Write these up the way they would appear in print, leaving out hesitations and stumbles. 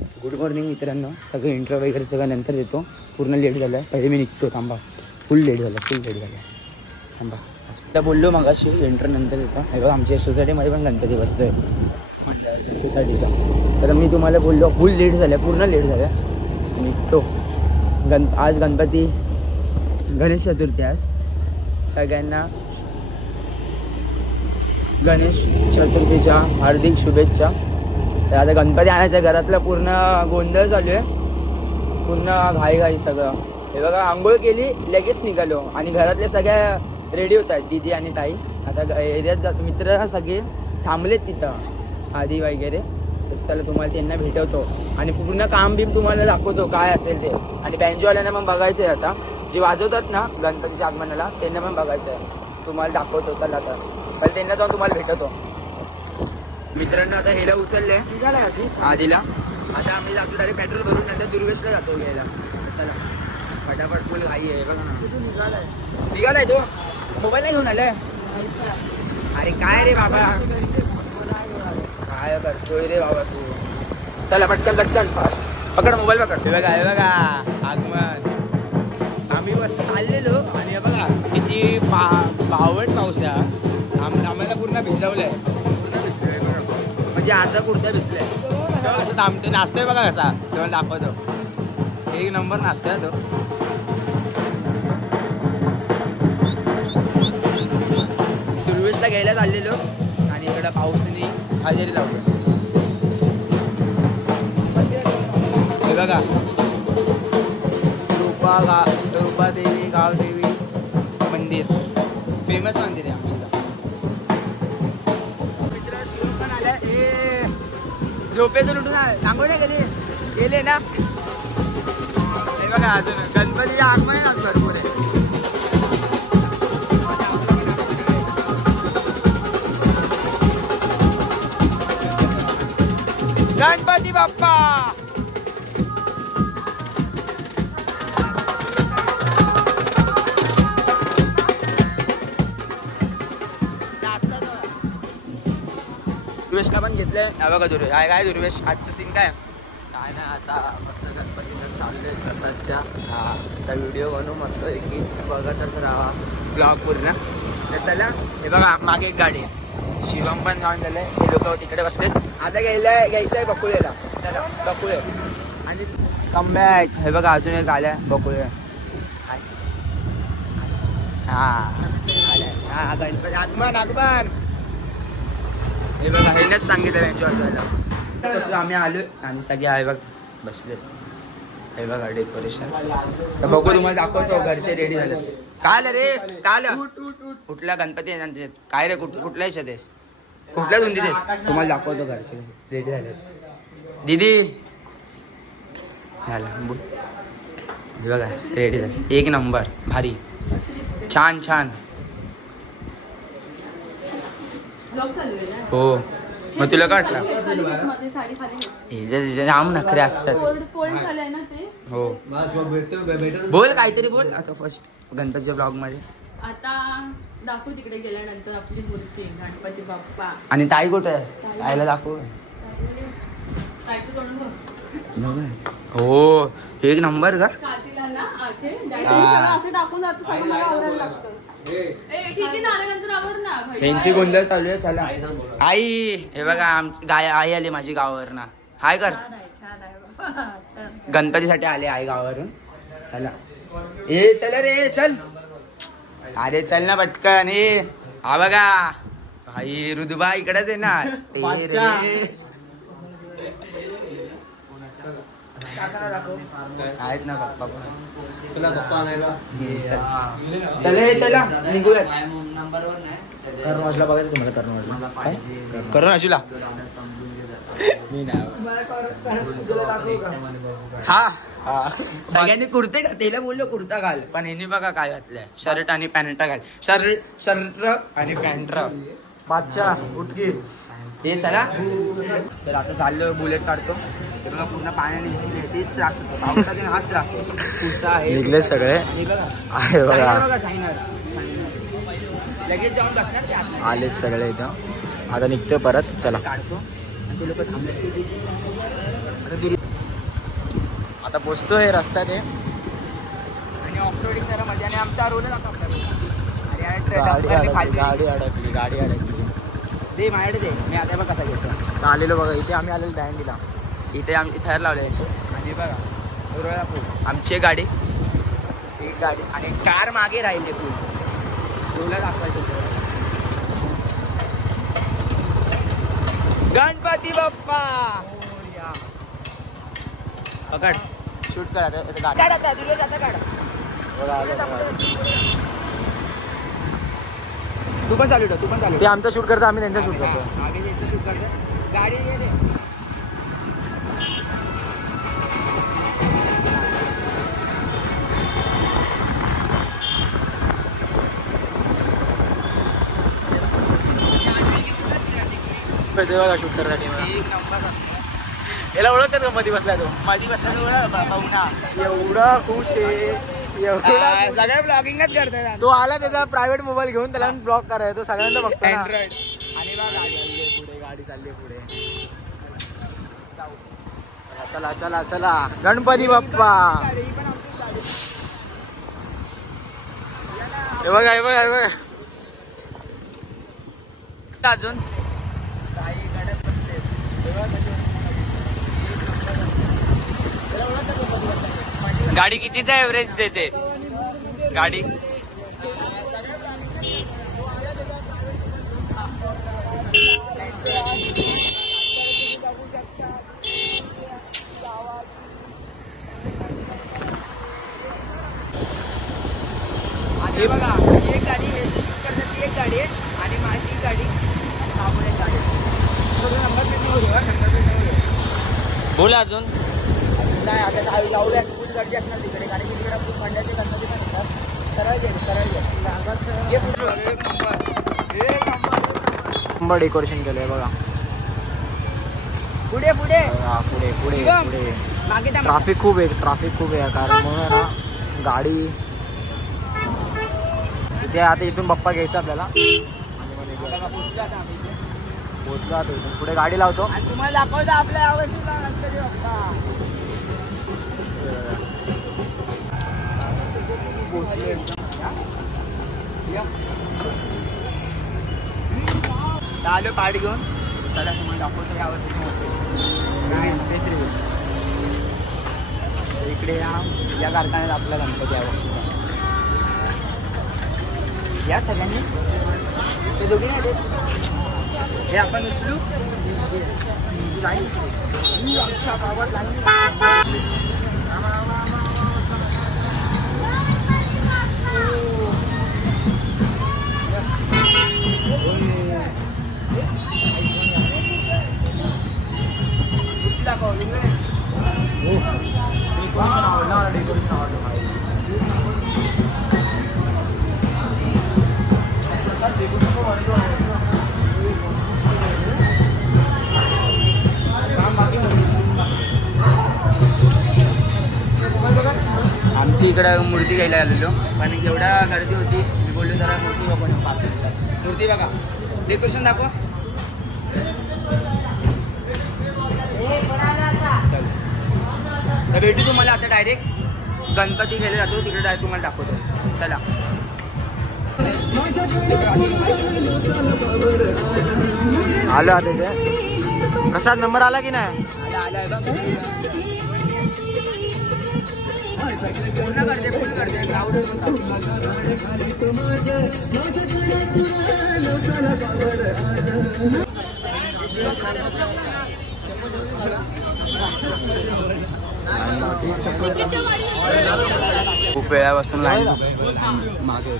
Good morning मित्रांनो. सगळं intro वगैरे सगळं नंतर देतो. पूर्ण लेट झालं. पहिले मी निघतो. थांबा. फुल लेट झालं. थांबा. आता बोललो मगाशी इंट्रो नंतर देतो. हे बघा आमच्या सोसायटीमध्ये पण गणपती बसतोय मंडळ सोसायटीचा. तर मी तुम्हाला बोललो फुल लेट झालं. पूर्ण लेट झालं. निघतो. आज गणपती गणेश चतुर्थी. आज सगळ्यांना गणेश चतुर्थीच्या हार्दिक शुभेच्छा. तर आता गणपती आणायच्या घरातलं पूर्ण गोंधळ चालू आहे. पूर्ण घाई सगळं. हे बघा आंघोळ केली लगेच निघालो आणि घरातले सगळ्या रेडी होत आहेत. दीदी आणि ताई आता एरियात जातो. मित्र सगळे थांबलेत तिथं आधी वगैरे. चला तुम्हाला त्यांना भेटवतो आणि पूर्ण काम बिम तुम्हाला दाखवतो काय असेल ते. आणि बँजोवाल्यांना पण बघायचं आहे. आता जे वाजवतात ना गणपतीच्या आगमनाला त्यांना पण बघायचं आहे. तुम्हाला दाखवतो. चला आता पहिले त्यांना जाऊन तुम्हाला भेटवतो. मित्रांनो आता हेला उचलले आधीला. आता आम्ही जातो डायरेक्ट पेट्रोल भरून नंतर दुर्वेशला जातो घ्यायला. चला फटाफट फुल घाई आहे. बघा ना निघालाय तो. मोबाईल नाही घेऊन आलाय. अरे काय रे बाबा काय करतोय रे बाबा तू. चला पटकन फास्ट पकड मोबाईल पकड. हे बघा आगमन. आम्ही बस चाललेलो आणि हे बघा किती बावट पाऊस आहे. आम्हाला पूर्ण भिजवलंय. म्हणजे अर्धा कुर्ता भिजलाय. तेव्हा कसं थांबतो नाचतोय बघा कसा. तेव्हा दाखवतो. एक नंबर नाचतोय तो. दुर्वेशला घ्यायला चाललेलो आणि इकडं पाऊसने हजेरी लावली. हे बघा रूपा देवी गावदेवी मंदिर. फेमस मंदिर आहे आमच्या. झोपेतून उठून सांगू नाही गेले ना. हे बघा अजून गणपतीच्या आगमन भरपूर आहे. गणपती बाप्पा. दुर्वेशला पण घेतलंय. बघा दुर्वेश काय दुर्वेश आजचं सीन काय नाही. आता मस्त गणपतीचं चाललंय प्रसादच्या. आता व्हिडिओ बनवू मस्त की बघतच राहा ब्लॉग पूर्ण. तर चला हे बघा मागे एक गाडी आहे. शिवम पण जाऊन झालंय. हे लोक तिकडे बसलेत. आता घ्यायचं आहे बकुळेला. चला बकुळे आणि कमबॅक. हे बघा अजून एक आल्या बकुळे. हा गणपती आगमन. हे बघा हेनच सांगितलं त्यांच्या वाजवायला. तसं आम्ही आलो आणि सगळे आहे बघ बसले. हे बघा डेकोरेशन. तर बघू तुम्हाला दाखवतो. घरचे रेडी झाले. काल रे काल कुठला गणपती आहे त्यांचे काय रे कुठल्या याच्यात आहेस कुठल्या धुंदीत आहेस. तुम्हाला दाखवतो घरचे रेडी झाले. दीदी हे बघा रेडी झाले. एक नंबर भारी छान. हो मग तुला काय वाटलं. जाम नखरे असतात. हो बोल काहीतरी बोल. आता फर्स्ट गणपतीच्या ब्लॉग मध्ये आता दाखवू तिकडे गेल्यानंतर आपली मूर्ती गणपती बाप्पा. आणि ताई कुठे आहे. ताईला दाखव. हो एक नंबर का. असं टाकून जातो सगळं मला आवडायला लागतं. ठीक आहे ना आल्यानंतर आवर ना. यांची गोंधळ चालू आहे. चला आई हे बघा आमची आई आली माझी गावावर ना. हाय कर. गणपतीसाठी आले आई गावावरून. चला ए चल रे चल. अरे चल ना पटकन. हा बघा आई रुदुबा इकडेच आहे ना. आहेत ना पप्पा चला निघूया. कर्णवाजला बघायचं तुम्हाला. कर्णवाजला हा सगळ्यांनी कुर्ते त्याला बोललो कुर्ता घाल. पण यांनी बघा काय घातलंय. शर्ट आणि पॅन्ट घाल. शर्ट आणि पॅन्ट. बादशा उठकी. हे चला तर आता चाललो बुलेट काढतो. पूर्ण पाण्याने दिसले तेच त्रास होतो. पावसाने हाच त्रास आहे. निघले सगळे आहे बघा. लगेच जाऊन बसणार आलेत सगळे इथं. आता निघतो परत. चला काढतो. ते लोक थांबले. आता पोचतोय रस्त्यात आहे आणि ऑफरोडिंग जरा मजा आणि आमचा रोल जातो गाडी अडकली दे माझ्याकडे दे मी आता बघ कसा घेतो आलेलो बघा इथे आम्ही आलेलो दँडीला इथे आमची थर लावले आणि बघा आमची गाडी एक गाडी आणि कार मागे राहिली तुला दाखवायचं गणपती बाप्पा पकड शूट करा तू पण चालू ठेव ते आमचा शूट करतो आम्ही त्यांचा शूट करतो मागे शूट करतो गाडी ये रे शूट करण्यासाठी एक नंबर असतो याला ओळखतात का मध्ये बसलाय तो एवढा खुश आहे सगळ्या ब्लॉगिंगच करतात तो आला त्याचा प्रायव्हेट मोबाईल घेऊन त्याला ब्लॉक करायचा तो सगळ्यांना बघतो ना. अँड्रॉइड आणि गाडी चालली पुढे चला चला चला गणपती बाप्पा हे बघा हे बघा हे बघा अजून काही गाड्यात बसले गाडी कितीचा एव्हरेज देते गाडी हे बघा एक गाडी हे शूट करतात ती एक गाडी आहे आणि माझी गाडी आपण एक गाडी नंबर प्लेट बोला अजून नाही आता लावूया फुल गर्दी असणार तिकडे कारण की तिकडे खूप खंडाचे गणपती पण येतात सरळ नंबर डेकोरेशन केलंय बघा पुढे पुढे पुढे पुढे पुढे मागे ट्रॅफिक खूप आहे कारण म्हणून ना गाडी इथे आता इथून बाप्पा घ्यायचा आपल्याला पोचलो आता इथून पुढे गाडी लावतो आणि तुम्हाला दाखवतो आपल्या यावर्षी गणपती बाप्पा आलो पाठ घेऊन चला तुम्हाला दाखवतो यावर्षी इकडे या कारखान्यात आपला गणपती यावर्षीचा या सगळ्यांनी ते दोघे नाही हे आपण उचलू आमच्या गावात आमची इकडं मूर्ती घ्यायला आलेलो पण एवढा गर्दी होती मी बोललो जरा मूर्ती बघू 5 मिनिटात मूर्ती बघा डेकोरेशन दाखव चल तर भेटू तुम्हाला आता डायरेक्ट गणपती घ्यायला जातो तिकडे डायरेक्ट तुम्हाला दाखवतो चला आलो आता इथे प्रसाद नंबर आला की नाही आला पूर्ण करते फुल करते खूप वेळापासून लाईन मागे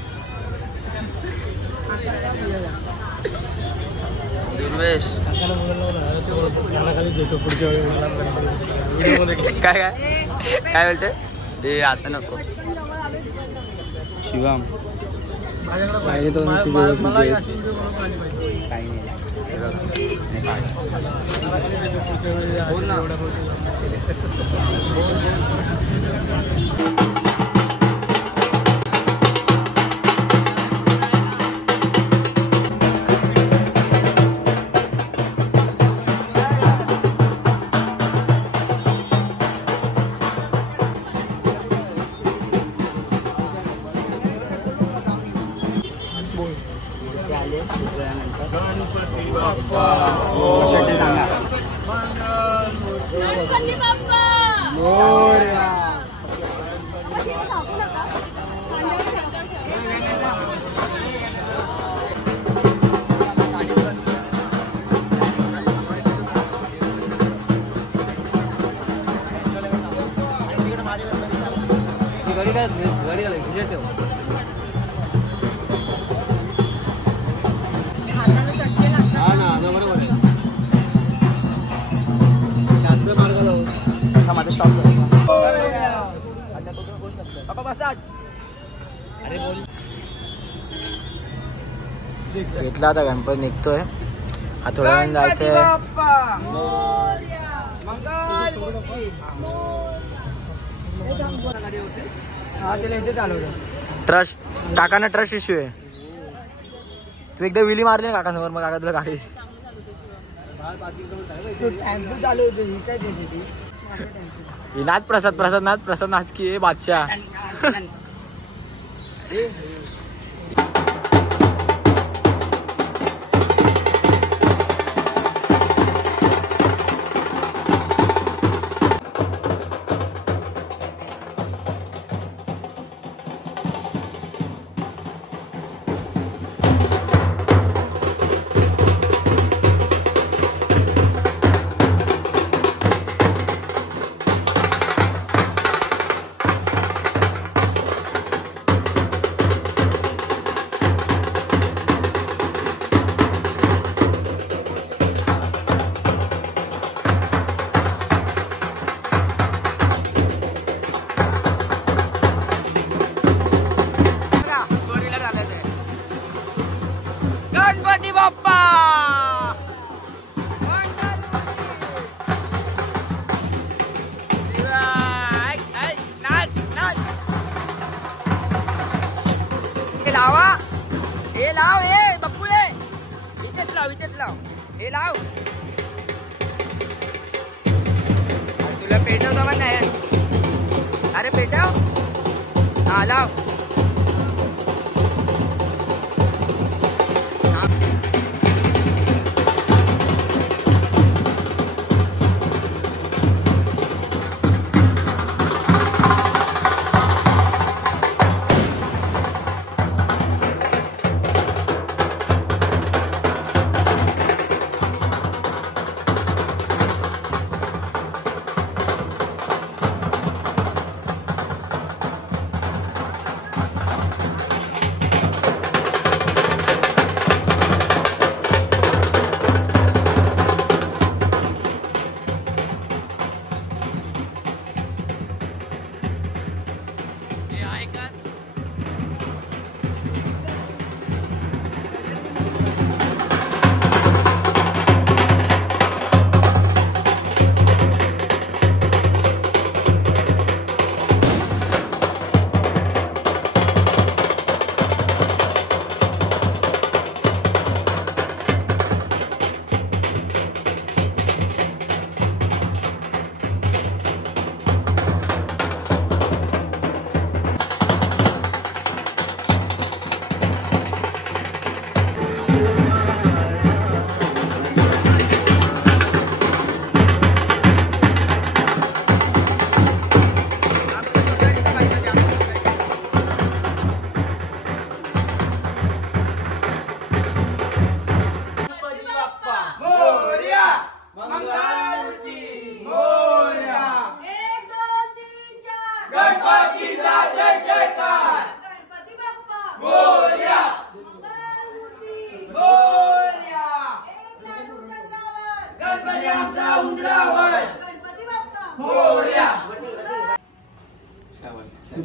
दुर्वेश काय काय काय बोलते ते असं नको शिवम काही नाही गणपती बाप्पा माझा स्टॉप बाबा बसा. अरे बोल घेतला आता गणपती निघतोय. हा थोड्या वेळ जायचंय. ट्रस्ट काकांना ट्रस्ट इश्यू आहे. तू एकदा विली मारली काकांसमोर मग काका तुला गाडी नाच प्रसाद नाच की आहे बादशाह. गणपती बाप्पा नाच नाच हे लावा हे लाव हे बकुळे इथेच लाव हे लाव. तुला पेटवता पण नाही. अरे पेटव हा लाव.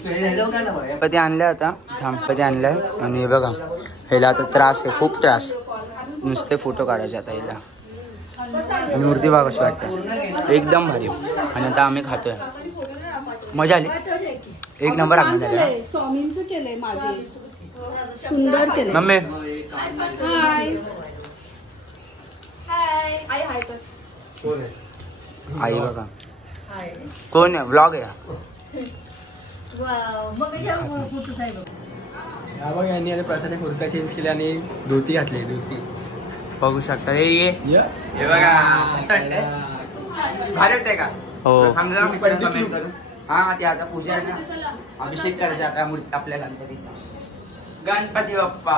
गणपती आणलाय आता. गणपती आणलाय आणि हे बघा ह्याला आता त्रास आहे, खूप त्रास. नुसते फोटो काढायचे आता ह्याला. आणि मूर्ती बघा कशी वाटते, एकदम भारी. आणि आता आम्ही खातोय. मजा आली, एक नंबर आगमन झालं. स्वामींचं केलंय मागे, सुंदर केलंय. मम्मी हाय हाय आई हाय कर. आई बघा कोण आहे, व्लॉग आहे. यांनी आता प्रसाद कुर्ता चेंज केला आणि धोती घातली. धोती बघू शकता. हे बघा असं वाटतंय, भारी वाटतंय का. हो. सांगा मित्रांनो कमेंट करून. हा ते आता पूजा आहे ना, अभिषेक करायचा आता आपल्या गणपतीचा. गणपती बाप्पा.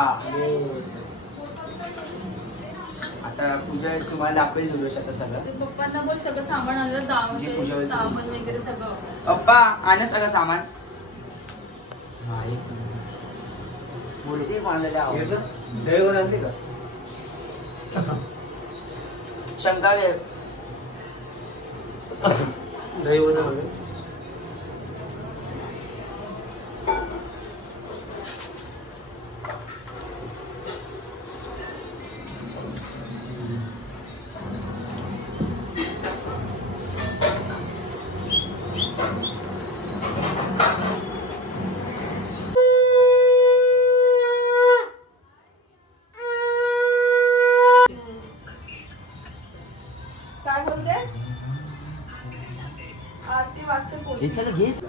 आता पूजा तुम्हाला दाखवेल जुलूस आता सगळं. पप्पांना बोल सगळं सामान आणलं, जी पूजा होती. सामान वगैरे सगळं. पप्पा आणा सगळं सामान. मूर्ती बांधलेल्या दहीवर आणते का? शंका घे. दहीवर आणते. काय बोलते? आरती वाजते बोल. घेच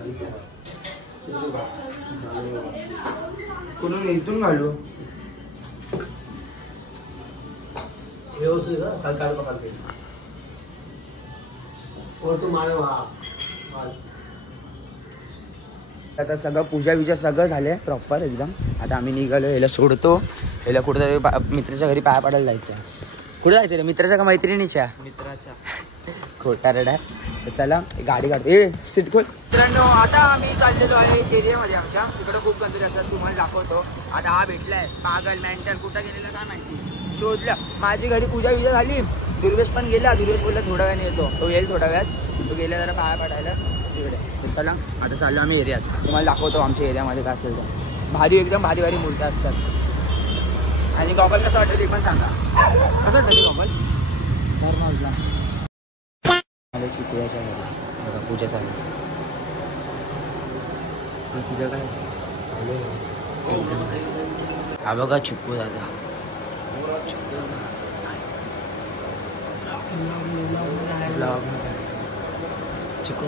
कोणून इथून घालू. व्यवस्थित काल काढ कालते तू मारे आता सगळं पूजा विजा सगळं झालंय प्रॉपर एकदम. आता आम्ही निघालो. ह्याला सोडतो. ह्याला कुठेतरी मित्राच्या घरी पाया पडायला जायचं. कुठे जायचं रे? मित्राच्या का मैत्रिणीच्या? मित्राच्या. खोटा रड आहे. तर चला गाडी काढतो. ए सीट खोल. मित्रांनो आता आम्ही चाललेलो आहे एरियामध्ये आमच्या. तिकडे खूप गणपती असतात, तुम्हाला दाखवतो. आता हा भेटलाय पागल मेंटल. कुठं गेलेला काय माहिती. शोधलं. माझी घरी पूजा विजा झाली. दुर्वेश पण गेला. दुर्वेश बोलला थोड्या वेळाने येतो. तो येईल थोड्या वेळात. तो गेला जरा पाया पडायला तिकडे. तर चला आता चाललो आम्ही एरियात. तुम्हाला दाखवतो आमच्या एरियामध्ये काय असेल तर. भारी एकदम भारी भारी मूर्त्या असतात. आणि गॉगल कसं वाटतं ते पण सांगा. कसं वाटतं ते गॉगल? पूजाच्या घरी बघा पूजा चालू. तिचं काय हा बघा चिप्पू दादा. चिकू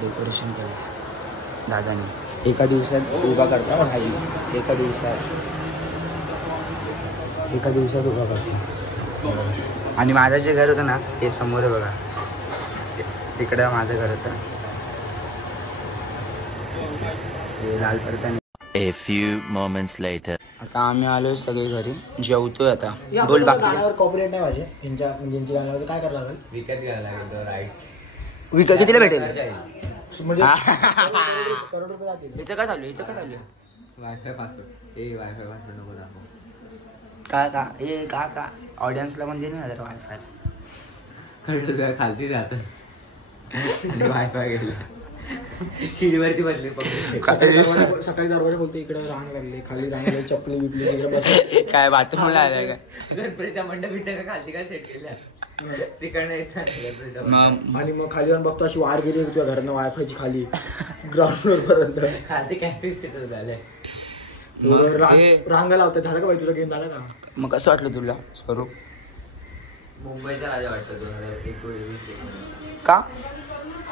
डेकोरेशन केलं दादाने. एका दिवसात उभा करता भाई. एका दिवसात उभा करता. आणि माझं जे घर होतं ना ते समोर आहे बघा. तिकडं माझं घर होतं. हे लाल परताने. A few moments later. आता आम्ही आलोय सगळे घरी. जेवतोय आता. बोल बाकी. गाण्यावर कॉपीराइट नाही पाहिजे. ज्यांच्या गाण्यावर काय करावं लागेल? विकत घ्यायला लागेल राईट्स. विकत कितीला भेटेल? म्हणजे करोड रुपये जातील. हिचं काय चालू आहे? हिचं काय चालू आहे? Wifi password. ए वायफाय पासवर्ड नको दाखव. का ऑडियन्सला पण दे ना जरा वायफाय. कळलं तुला खालती जातात. वायफाय गेलं. शिडीवरती बसले सकाळी दरवाजा बोलते इकडे रांग लागली. खाली रांग लागली. चपली बिपली इकडे काय बाथरूमला आलाय काय? गणपतीच्या मंडप इथे का खालती काय सेट केल्या तिकडनं येत. आणि मग खाली जाऊन बघतो अशी वाढ गेली तुझ्या घरानं वायफायची खाली ग्राउंड फ्लोर पर्यंत. खालती कॅफेच तिथं झालंय. रांगा लावतात. झालं का बाई तुझा गेम झाला का? मग कसं वाटलं तुला स्वरूप? मुंबईचा राजा वाटतं 2019. का?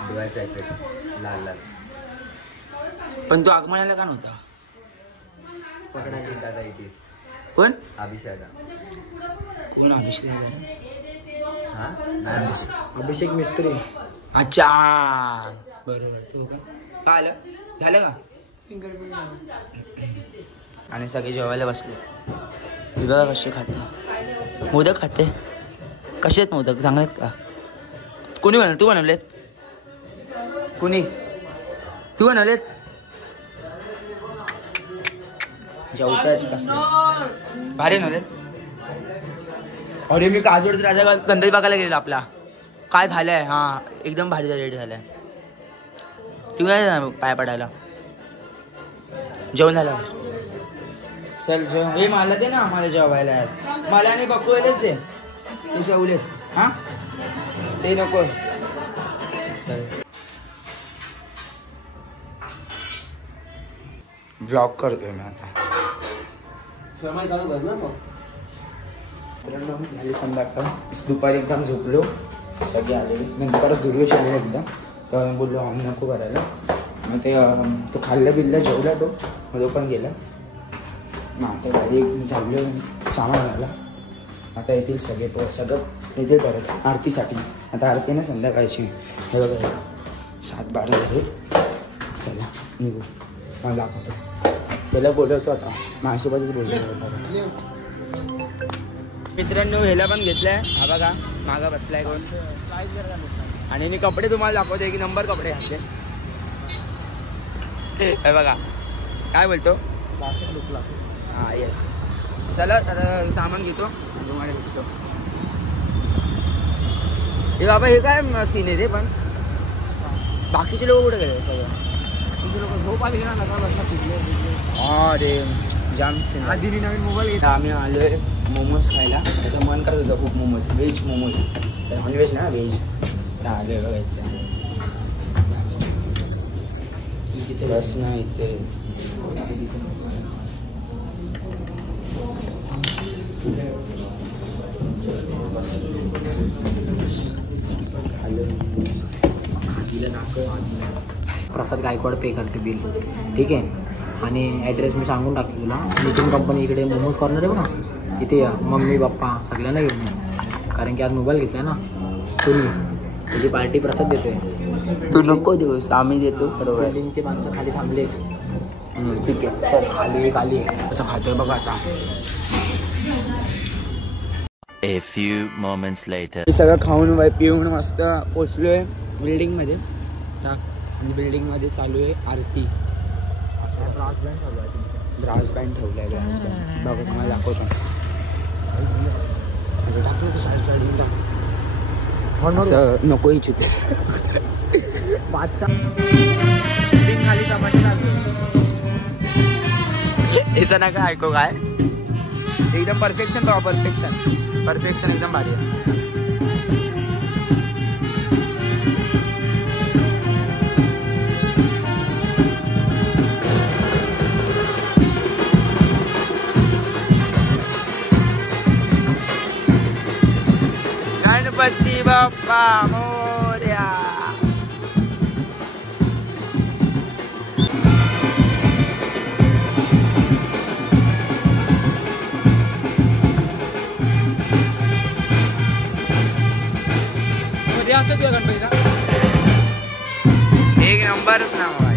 डोळ्याचा इफेक्ट लाल लाल. पण तो आगमनाला का नव्हता? अभिषेक दादा इटीस. कोण? अभिषेक कोण अभिषेक? हा अभिषेक मिस्त्री. अच्छा बरोबर. तो का आलं? झालं का? आणि सगळे जेवायला बसले. ही बघा कसे खाते. मोदक खाते. कसे आहेत मोदक? चांगले आहेत का? कोणी बनवलं? तू बनवलेत? कोणी? तू बनवलेत? जेवतात कसं भारी नव्हते. अरे मी काजोड राजा गणपती बघायला गेलेलो आपला. काय झालंय? हा एकदम भारी रेडी झालाय. तू नाही पाय पडायला. जेवण झालं? चल जेवण. हे मला दे ना. आम्हाला जेवायला. मला नाही बघूलेच दे. तू जेवलेत? हा ते नको. चल ब्लॉग करतोय मी आता. झाली संध्याकाळ. दुपारी एकदम झोपलो. सगळे आले. नंतर परत दुर्वेश आले एकदम. तर बोललो आम्ही नको करायला. मग ते तो खाल्लं बिल्लं जेवला तो. मग तो पण गेला. मग आता घरी चाललो सामान आणायला. आता येतील सगळं येतील परत आरतीसाठी. आता आरती ना संध्याकाळची. हे बघा 7-12 झालेत. चला निघू. मला दाखवतो. त्याला बोलवतो आता माझ्यासोबतच बोलतो. मित्रांनो ह्याला पण घेतलाय. हा बघा मागा बसलाय कोण. आणि मी कपडे तुम्हाला दाखवतो. एक नंबर कपडे घातले. हे बघा काय बोलतो. हां येस. चला आता सामान घेतो तुम्हाला भेटतो. हे बाबा हे काय सीन आहे रे. पण बाकीचे लोक कुठे गेले सगळं. झोप आली ना हा रे जाम सीन. आधी नवीन मोबाईल घेतला. आम्ही आलोय मोमोज खायला. त्याचं मन करत होतं खूप मोमोज. व्हेज मोमोज. नॉनव्हेज ना व्हेज. आलोय बघायचं प्रश्न इथे. प्रसाद गायकवाड पे करते बिल. ठीक आहे. आणि ॲड्रेस मी सांगून टाकते तुला. नितीन कंपनी इकडे मोमोज कॉर्नर आहे बघा. तिथे या. मम्मी पप्पा सगळ्यांना घेऊन या. कारण की आज मोबाईल घेतला ना तुम्ही. त्याची पार्टी प्रसाद देतोय. तू नको देऊस आम्ही देतो. बरोबर. बिल्डिंगचे माणसं खाली थांबलेत. ठीक आहे चल. खाली असं खातोय बघा आता. A few moments later. मी सगळं खाऊन पिऊन मस्त पोचलोय बिल्डिंगमध्ये. आणि बिल्डिंगमध्ये चालू आहे आरती. ब्रास बँड ठेवलाय. बघा तुम्हाला दाखवतो. असं नको इच्छित. याचं नका ऐकू काय. एकदम परफेक्शन बघा. परफेक्शन एकदम भारी आहे. गणपती बाप्पा मोरया. एक नंबरच नाव आहे.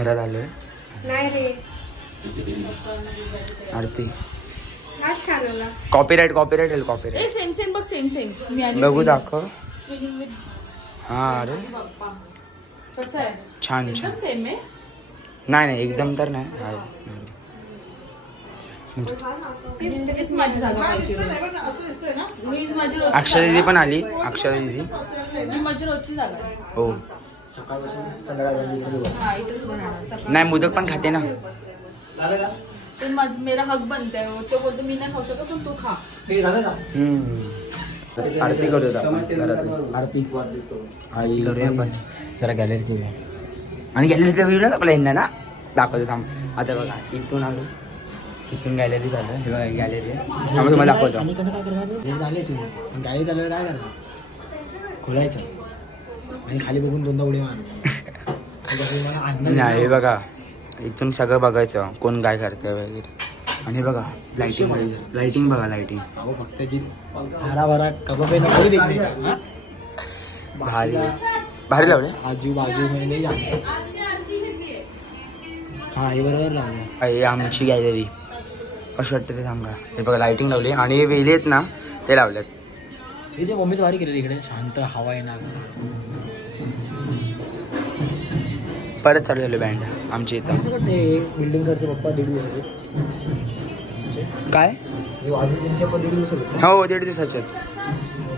घरात आलोय. नाही रे. आरती हा छान आला. कॉपीराइट येईल. कॉपीराइट सेम बघ. सेम मी आली बघू दाखव. with हा अरे बाप्पा. कसं आहे. छान एकदम सेम आहे. नाही एकदम तर नाही. तेच माझी जागा पाहिजे रोज. माझी रोज अक्षरा दीदी पण आली. अक्षरा दीदी मी माझी रोजची जागा आहे. हो. हा इथंच बनवणार. नाही मोदक पण खाते ना. ते मेरा हक बनताय. तो बोलतो मी नाही खाऊ शकत पण तू खा. आरती करूया आपण. आरती आई करूया आपण जरा गॅलरीत येऊया. आणि गॅलरीतल्या व्हिडिओ आपल्या यांना ना दाखवतो थांब. आता बघा इथून आलो. इथून गॅलरी झालं. हे बघा गॅलरी आहे. तुम्हाला दाखवतो. झाले तुम्ही गाडी चालवलं काय करणार. खोलायचं आणि खाली बघून 2दा उडी मार. नाही हे बघा इथून सगळं बघायचं कोण काय करतंय वगैरे. आणि बघा लाइटिंग बघा लाइटिंग अहो फक्त जी हराभरा कबाबे नको देखणे हा? भारी भारी लावले. आजू बाजू मध्ये नाही जाणार. हा हे बरोबर लावलं. हे आमची गॅलरी कशी वाटते ते सांगा. हे बघा लाइटिंग लावली आणि हे वेली आहेत ना ते लावलेत. हे जे मम्मीचं वारी केलेली इकडे शांत हवा येणार. परत चालू झालं बँड आमच्या इथं. बिल्डिंग करते पप्पा 1.5 दिवसाचे काय त्यांच्या पण 1.5 दिवसाचे. हो 1.5 दिवसाचे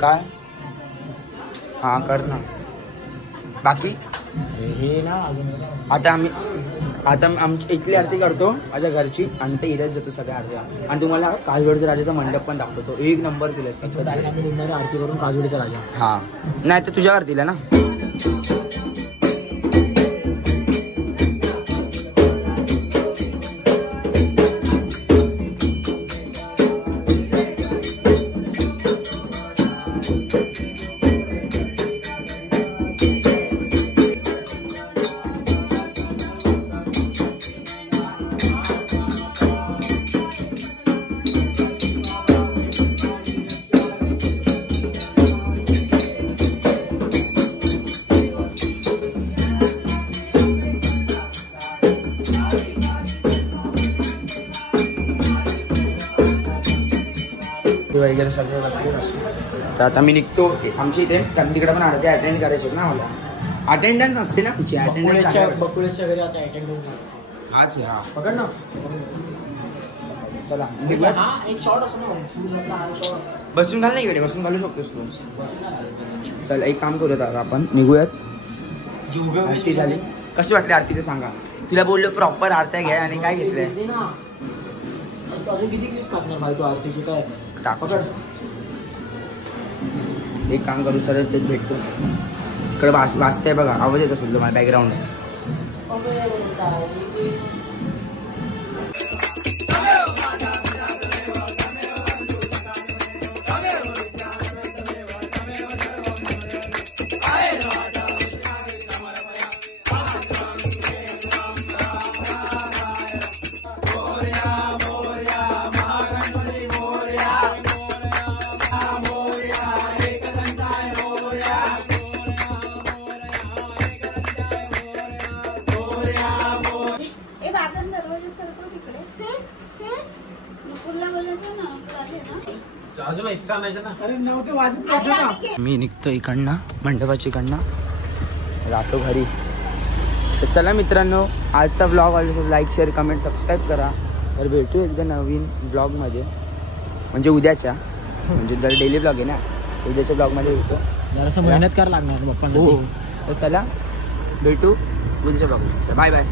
काय. हा कर ना. बाकी हे ना अजून आता आमची इथली आरती करतो माझ्या घरची आणि ते इथेच जातो सगळ्या आरत्या. आणि तुम्हाला काजवडचा राजाचा मंडप पण दाखवतो. एक नंबर केलं सगळं. आम्ही निघणारी आरती करून काजोडीचा राजा. हा नाही तर तुझ्या आरतीला ना. वगैरे सगळे बसले. तर आता मी निघतो आमच्या इथे. कारण तिकडे पण आरती अटेंड करायची ना मला. अटेंडन्स असते ना तुमची. बकुळेच्या घरी आता अटेंडन्स हाच आहे. हा पकड ना. चला हा एक शॉट असतो ना. बसून घाल ना इकडे. बसून घालू शकतोस तू. चल एक काम करूयात आता आपण निघूयात. आरती झाली. कशी वाटली आरती ते सांगा. तिला बोललो प्रॉपर आरत्या घ्या आणि काय घेतलंय अजून किती क्लिप टाकणार भाई तू आरतीची काय टाकू. एक काम करू चालेल तेच भेटतो. तिकडे वाजताय बघा. आवाज येत असेल तुम्हाला बॅकग्राऊंड. मी निघतो इकडनं मंडपाची इकडनं जातो घरी. तर चला मित्रांनो आजचा ब्लॉग आवडला लाईक शेअर कमेंट सबस्क्राईब करा. तर भेटू एकदा नवीन ब्लॉगमध्ये म्हणजे उद्याच्या. म्हणजे जर डेली ब्लॉग आहे ना उद्याच्या ब्लॉगमध्ये भेटतो. जरासं मेहनत करायला लागणार पप्पा. हो तर चला भेटू उद्याच्या ब्लॉगमध्ये. Bye bye.